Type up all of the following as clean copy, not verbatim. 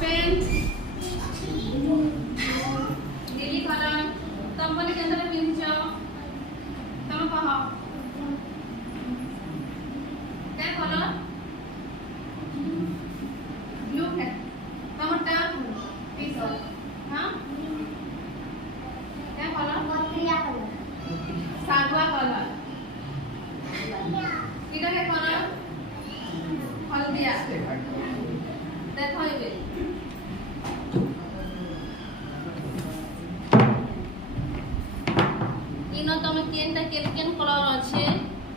pen नीली colour तुम बोले केंद्र पिंच तुम कह क्या कलर ब्लू है तुमटा पीस हाँ क्या कलर सागवा कलर इधर है कलर हल्दिया देखो ये इनो तुम केनटा केन कलर अच्छे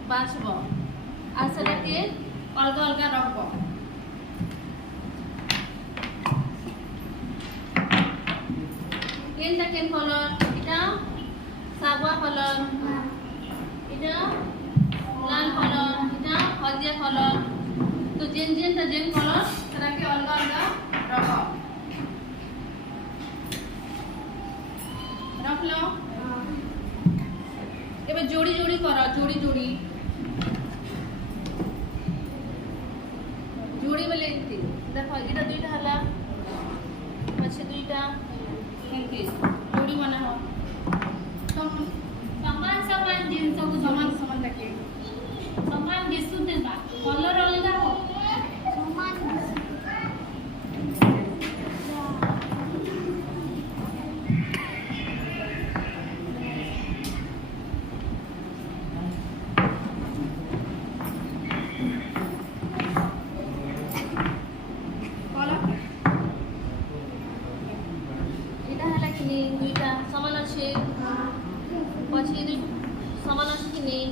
बाछब आ सेटा के अलग अलग रखब केनटा केन कलर इटा सागवा कलर इटा लाल कलर इटा हल्दिया कलर तो जेन कलर सेटा के अलग अलग रखब रख लो एबे जोड़ी जोड़ी करो जोड़ी जोड़ी जोड़ी वाले देखो इटा दुईटा हला पछे दुईटा एंती जोड़ी बना हो समान समान जिन सब समान समान रखे समान दिसु देबा कलर अलग हो दुईटा समान अच्छे पछे समान अच्छे कि नहीं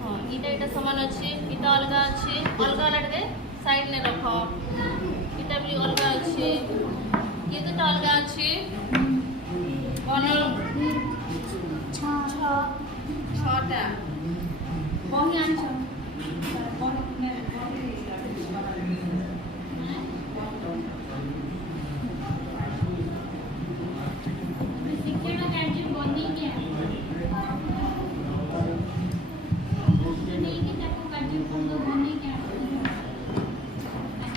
हाँ इटा समान अच्छे इटा अलग अच्छे अलग अलग दे साइड ने रख इटा भी अलग अच्छे ये तो अलग अच्छे छटा बही आन